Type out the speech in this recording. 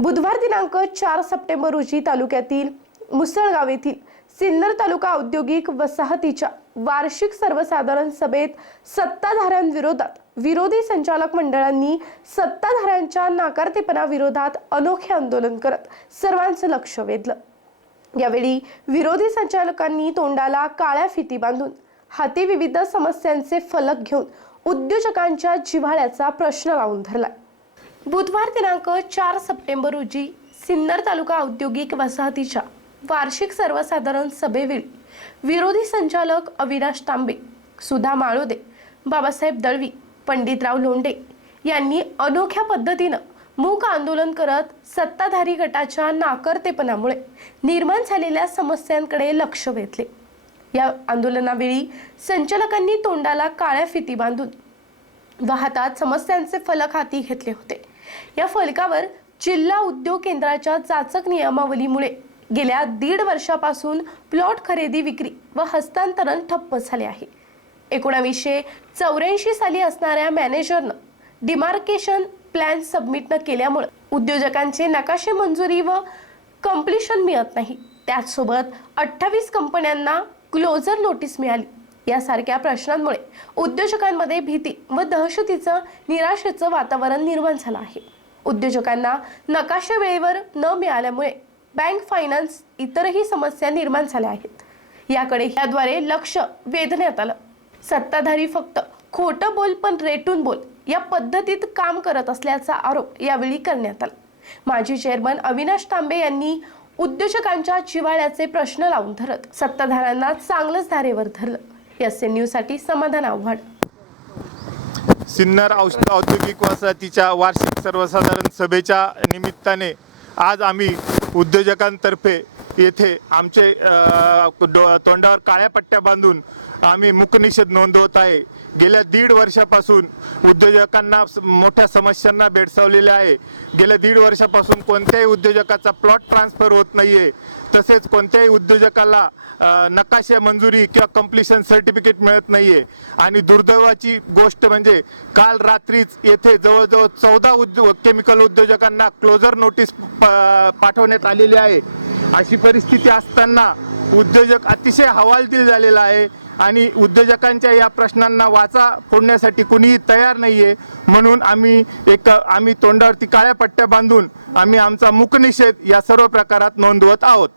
बुधवार दिनांक चार सप्टेंबर रोजी तालुक्यातील मुसळगाव येथील सिन्नर तालुका औद्योगिक वसाहतीच्या वार्षिक सर्वसाधारण सभेत सत्ताधाऱ्यांविरोधात विरोधी संचालक मंडळांनी सत्ताधाऱ्यांच्या नाकारतेपणा विरोधात अनोखे आंदोलन करत सर्वांचं लक्ष वेधलं. यावेळी विरोधी संचालकांनी तोंडाला काळ्या फिती बांधून हाती विविध समस्यांचे फलक घेऊन उद्योजकांच्या जिव्हाळ्याचा प्रश्न लावून धरलाय बुधवार दिनांक चार सप्टेंबर रोजी सिन्नर तालुका औद्योगिक वसाहतीच्या वार्षिक सर्वसाधारण सभेवेळी विरोधी संचालक अविनाश तांबे सुधा माळोदे बाबासाहेब दळवी पंडितराव लोंढे यांनी अनोख्या पद्धतीनं मूक आंदोलन करत सत्ताधारी गटाच्या नाकर्तेपणामुळे निर्माण झालेल्या समस्यांकडे लक्ष वेधले. या आंदोलनावेळी संचालकांनी तोंडाला काळ्या फिती बांधून वाहतात समस्यांचे फलक हाती घेतले होते. या फलकावर जिल्हा उद्योग केंद्राच्या चाचक नियमावलीमुळे गेल्या दीड वर्षापासून प्लॉट खरेदी विक्री व हस्तांतरण ठप्प झाले आहे. एकोणावीसशे चौऱ्याऐंशी साली असणाऱ्या मॅनेजरनं डिमार्केशन प्लॅन सबमिट न केल्यामुळे उद्योजकांचे नकाशे मंजुरी व कम्प्लिशन मिळत नाही. त्याचसोबत अठ्ठावीस कंपन्यांना क्लोजर नोटीस मिळाली. यासारख्या प्रश्नांमुळे उद्योजकांमध्ये भीती व दहशतीचं निराशेचं वातावरण निर्माण झालं आहे. उद्योजकांना नकाशा वेळेवर न मिळाल्यामुळे बँक फायनान्स इतरही समस्या निर्माण झाल्या आहेत. याकडे याद्वारे लक्ष वेधण्यात आलं. सत्ताधारी फक्त खोटं बोल पण रेटून बोल या पद्धतीत काम करत असल्याचा आरोप यावेळी करण्यात आला. माजी चेअरमन अविनाश तांबे यांनी उद्योजकांच्या जिवाळ्याचे प्रश्न लावून धरत सत्ताधाऱ्यांना चांगलंच धारेवर धरलं. एस एन न्यूजसाठी समाधान आव्हाड सिन्नर औष औद्योगिक वसाहतीच्या वार्षिक सर्वसाधारण सभेच्या निमित्ताने आज आम्ही उद्योजकांतर्फे येथे आमचे तोंडावर काळ्या पट्ट्या बांधून आम्ही मुकनिषेध नोंदवत आहे. गेल्या दीड वर्षापासून उद्योजकांना मोठ्या समस्यांना भेडसावलेल्या आहे. गेल्या दीड वर्षापासून कोणत्याही उद्योजकाचा प्लॉट ट्रान्सफर होत नाहीये. तसेच कोणत्याही उद्योजकाला नकाशे मंजुरी किंवा कम्प्लिशन सर्टिफिकेट मिळत नाहीये. आणि दुर्दैवाची गोष्ट म्हणजे काल रात्रीच येथे जवळजवळ चौदा उद्योग केमिकल उद्योजकांना क्लोजर नोटीस पाठवण्यात आलेली आहे. अशी परिस्थिती असताना उद्योजक अतिशय हवालदिल झालेला आहे आणि उद्योजकांच्या या प्रश्नांना वाचा फोडण्यासाठी कुणीही तयार नाहीये. म्हणून आम्ही एक आम्ही तोंडावरती काळ्या पट्ट्या बांधून आम्ही आमचा मुकनिषेध या सर्व प्रकारात नोंदवत आहोत.